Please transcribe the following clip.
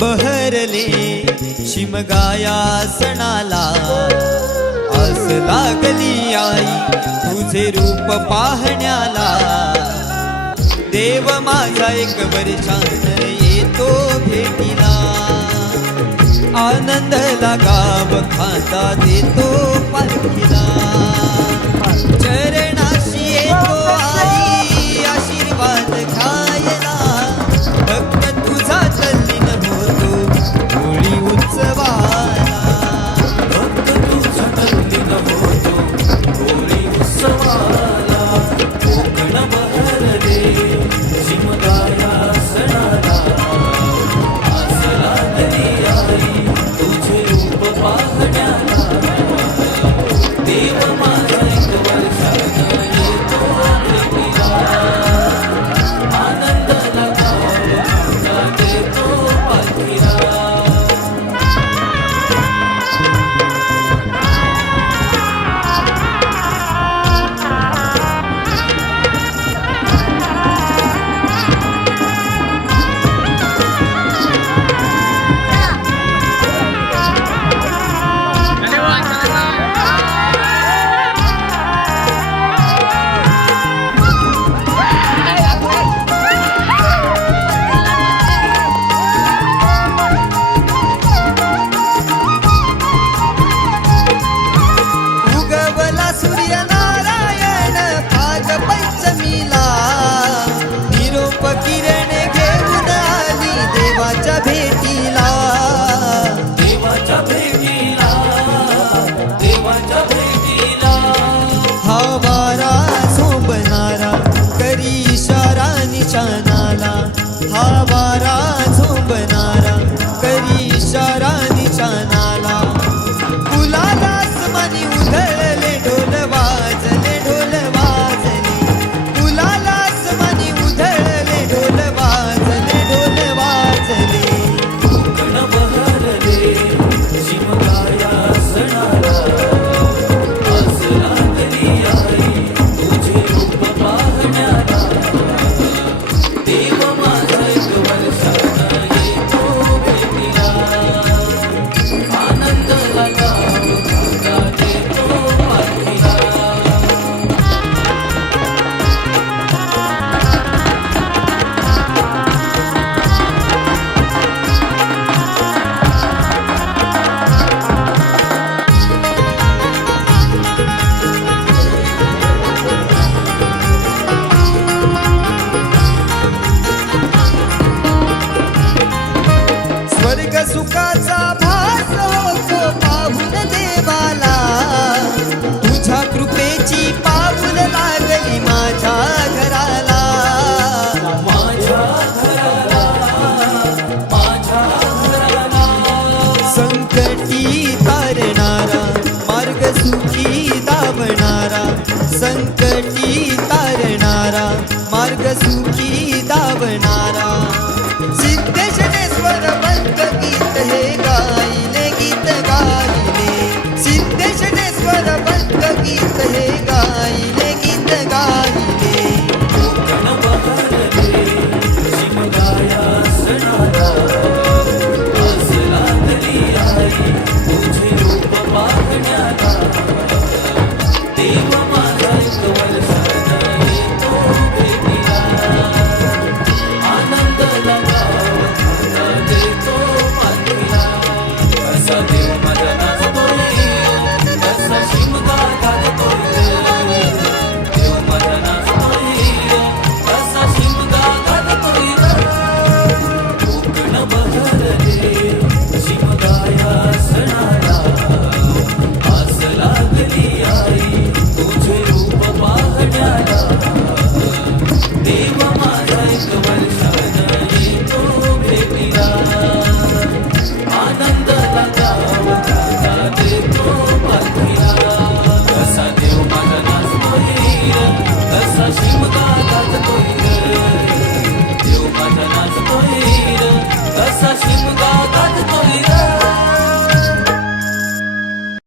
बहरले शिमगाया सणाला, आस लागली आई तुझे रूप पाहण्याला। देव माझा एक वर्षान येतो भेटीला, आनंद लागाव खाता देतो पालखीला। चरणाशी येतो आई आशीर्वाद खायला, भक्त तुझा तल्लीन होतो होळी उत्सवाला। भक्त तुझा तल्लीन होतो होळी उत्सवाला। कोकण बहरले शिमगाया सणाला, आस लागली आई तुझे रूप पाहण्याला। देव माझा एक वर्षान येतो भेटीला, आनंद लागावा देतो पालखीला। उगवला सूर्यनारायण भाग पंचमीला, निरोप किरण घेऊन आली देवाच्या भेटीला। देवाच्या भेटीला, देवाच्या भेटीला। हा वारा झोंबणारा करी इशारा निशाणाला, हा वारा झोंबणारा करी इशारा निशाणाला। फुलाला आसमानी उधळले ढोल वाजले ढोल वाजले, फुलाला आसमानी उधळले ढोल वाजले ढोल वाजले। कोकण बहरले शिमगाया सणाला, आस लागली आई तुझे रूप पाहण्याला। देव माझा एक वर्षान येतो भेटीला, आनंद लागावा देतो पालखीला। स्वर्ग सुखाचा भास होतो पाहून देवाला, तुझ्या कृपेची पाऊल लागली माझ्या घराला। माझ्या घराला, माझ्या घराला। संकटी तारणारा मार्ग सुखी दावणारा, संकटी तारणारा मार्ग सुखी दावणारा। सिद्धेश्वरेश्वर बंद गीत हे गायले गीत गायले, सिद्धेश्वरेश्वर बंद गीत हे गायले।